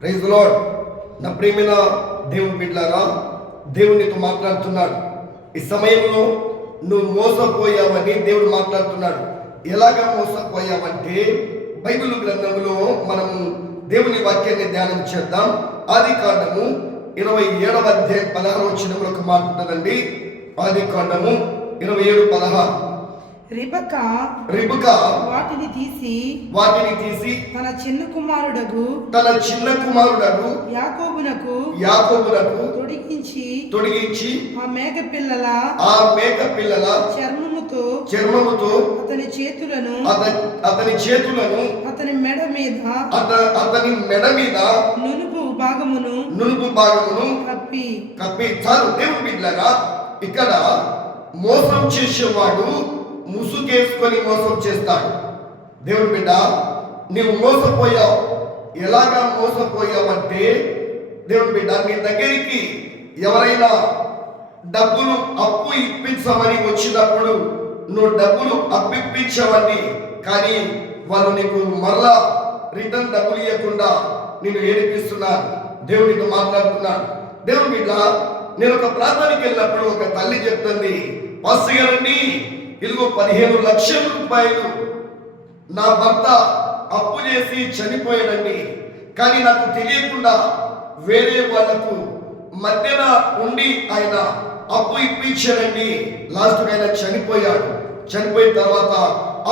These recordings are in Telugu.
Praise the lord. నా ప్రియమైన దేవుని బిడ్డలారా, దేవునితో మాట్లాడుతున్నాడు. ఈ సమయంలో నువ్వు మోసపోయావని దేవుడు మాట్లాడుతున్నాడు. ఎలాగా మోసపోయావంటే బైబిల్ గ్రంథంలో మనం దేవుని వాక్యాన్ని ధ్యానం చేద్దాం. ఆదికాండము 27వ అధ్యాయం 16వ వచనంలో ఒక మాట ఉంటుందండి. ఆదికాండము 27:16. రిబకా వాటిని తీసి తన చిన్న కుమారుడగు యాకోబునకు తొడిగించి ఆ మేక పిల్లల చర్మముతో అతని చేతులను అతని మెడ మీద నునుపు భాగమును కప్పి. చాలు దేవుని బిడ్డలారా, ఇక్కడ మోసం చేసేవాడు ముసుగేసుకొని మోసం చేస్తాడు. దేవుని బిడ్డ, నీవు మోసపోయావు. ఎలాగా మోసపోయావంటే దేవుని బిడ్డ, నీ దగ్గరికి ఎవరైనా డబ్బులు అప్పు ఇప్పించమని వచ్చినప్పుడు నువ్వు డబ్బులు అప్పిప్పించవని, కానీ వాళ్ళు నీకు మరలా రిటర్న్ డబ్బులు ఇవ్వకుండా నేను ఏడిపిస్తున్నాను. దేవునితో మాట్లాడుతున్నాను. దేవుని బిడ్డ, నేను ఒక ప్రాంతానికి వెళ్ళినప్పుడు ఒక తల్లి చెప్తుంది, పాస్టర్ గారండి, ఇదిగో 15 లక్షల రూపాయలు నా భర్త అప్పు చేసి చనిపోయాడండి. కానీ నాకు తెలియకుండా వేరే వాళ్లకు మధ్యన ఉండి ఆయన అప్పు ఇప్పించాడండి. లాస్ట్గా ఆయన చనిపోయాడు. చనిపోయిన తర్వాత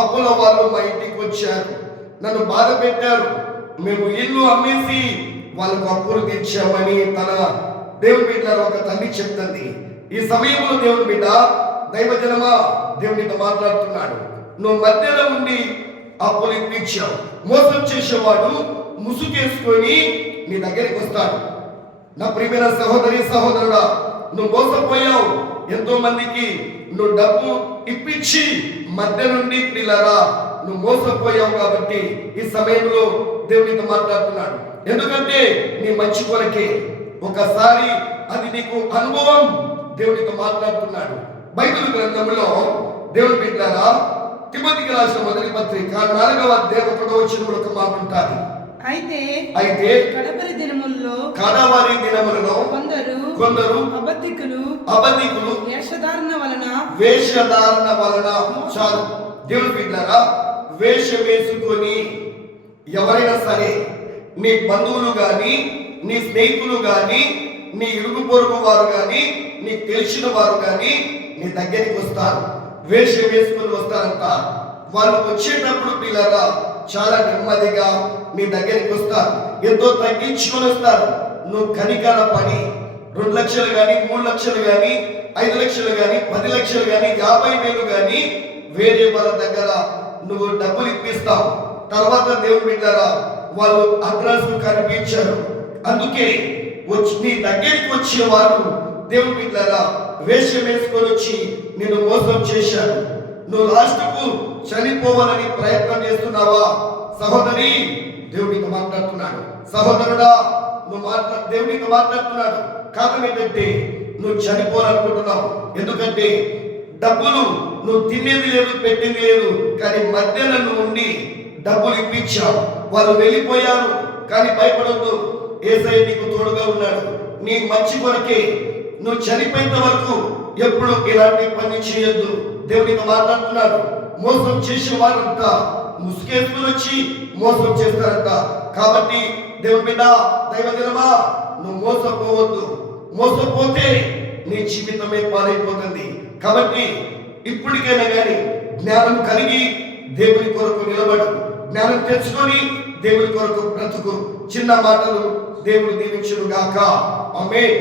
అప్పుల వాళ్ళు మా ఇంటికి వచ్చారు, నన్ను బాధ పెట్టారు. మేము ఇల్లు అమ్మేసి వాళ్ళకు అప్పులు తీర్చామని తన దేవుని బిడ్డ ఒక తల్లి చెప్తుంది. ఈ సమయంలో దేవుని బిడ్డ, దైవజనమా, దేవునితో మాట్లాడుతున్నాడు. నువ్వు మధ్యలో ఉండి అప్పులు ఇప్పించావు. మోసం చేసేవాడు ముసుగేసుకొని నీ దగ్గరికి వస్తాడు. నా ప్రియమైన సహోదరుడా, నువ్వు మోసపోయావు. ఎంతో మందికి నువ్వు డబ్బు ఇప్పించి మధ్య నుండి పిల్లరా నువ్వు మోసపోయావు. కాబట్టి ఈ సమయంలో దేవునితో మాట్లాడుతున్నాడు. ఎందుకంటే నీ మంచి కొరకే. ఒకసారి అది నీకు అనుభవం. దేవునితో మాట్లాడుతున్నాడు. బైబిల్ గ్రంథంలో దేవుని బిడ్డలారా, తిమోతికి రాసిన మొదటి పత్రిక 4వ అధ్యాయం 1వ వచనంలో ఒక మాట ఉంటుంది. అయితే కడవరి దినములలో కొందరు అబద్ధికులు వేషధారణ వలన చాలు దేవుని బిడ్డలారా, వేషం వేసుకొని ఎవరైనా సరే, నీ బంధువులు గాని, నీ స్నేహితులు గాని, నీ ఇరుగు పొరుగు వారు గాని, నీకు తెలిసిన వారు గాని నీ దగ్గరికి వస్తారు. వేషం వేసుకొని వస్తారంట. వాళ్ళు వచ్చేటప్పుడు పిల్లరా చాలా నెమ్మదిగా నీ దగ్గరికి వస్తారు. ఎంతో తగ్గించుకొని వస్తారు. నువ్వు కనికర పడి 2 లక్షలు కానీ, 3 లక్షలు కానీ, 5 లక్షలు కానీ, 10 లక్షలు కానీ, 50,000 కానీ వేరే వాళ్ళ దగ్గర నువ్వు డబ్బులు ఇప్పిస్తావు. తర్వాత దేవుని బిడ్డలారా, వాళ్ళు అడ్రస్ కనిపించారు. అందుకే నీ దగ్గరికి వచ్చేవారు దేవుని బిడ్డలారా వేషం వేసుకొని వచ్చి నిన్ను మోసం చేశారు. నువ్వు లాస్ట్కు చనిపోవాలని ప్రయత్నం చేస్తున్నావా? సహోదరి, దేవునితో మాట్లాడుతున్నాడు. సహోదరుడా, దేవునితో మాట్లాడుతున్నాడు. కారణం ఏంటంటే నువ్వు చనిపోవాలనుకుంటున్నావు. ఎందుకంటే డబ్బులు నువ్వు తినేది లేదు, పెట్టింది లేదు, కానీ మధ్యన నువ్వు ఉండి డబ్బులు ఇప్పించావు. వాళ్ళు వెళ్ళిపోయారు. కానీ భయపడద్దు, యేసయ్య నీకు తోడుగా ఉన్నాడు. నీ మంచి కొరకే. నువ్వు చనిపోయేంత వరకు ఎప్పుడు ఇలాంటి పని చేయొద్దు. దేవునితో మాట్లాడుతున్నాడు. మోసం చేసేవారంతా ముసుగేసుకుని వచ్చి మోసం చేస్తారంట. కాబట్టి దేవుని బిడ్డ, దైవజనమా, నువ్వు మోసపోవద్దు. మోసపోతే నీ జీవితమే పాడైపోతుంది. కాబట్టి ఇప్పటికైనా కానీ జ్ఞానం కలిగి దేవుని కొరకు నిలబడు. జ్ఞానం తెచ్చుకొని దేవుని కొరకు బ్రతుకు. చిన్న మాటలు దేవుడు దీవించును గాక. ఆమేన్.